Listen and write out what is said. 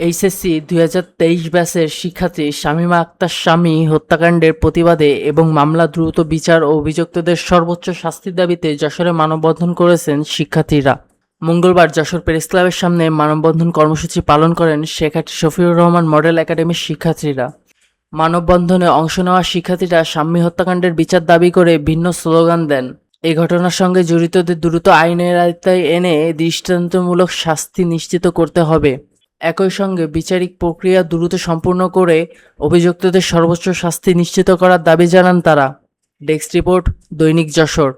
HSC ২০২৩ ব্যাচের শিক্ষার্থী শামীমা আক্তার শামী হত্যাকাণ্ডের প্রতিবাদে এবং মামলা দ্রুত বিচার ও অভিযুক্তদের সর্বোচ্চ শাস্তির দাবিতে যশোরে মানববন্ধন করেছেন শিক্ষার্থীরা। মঙ্গলবার যশোর প্রেস ক্লাবের সামনে মানববন্ধন কর্মসূচি পালন করেন শেখাটি শফিউর রহমান মডেল একাডেমির শিক্ষার্থীরা। মানববন্ধনে অংশ নেওয়া শিক্ষার্থীরা শাম্মী হত্যাকাণ্ডের বিচার দাবি করে ভিন্ন স্লোগান দেন। এই ঘটনার সঙ্গে জড়িতদের দ্রুত আইনের আওতায় এনে দৃষ্টান্তমূলক শাস্তি নিশ্চিত করতে হবে। একই সঙ্গে বিচারিক প্রক্রিয়া দ্রুত সম্পূর্ণ করে অভিযুক্তদের সর্বোচ্চ শাস্তি নিশ্চিত করার দাবি জানান তারা। ডেস্ক রিপোর্ট, দৈনিক যশোর।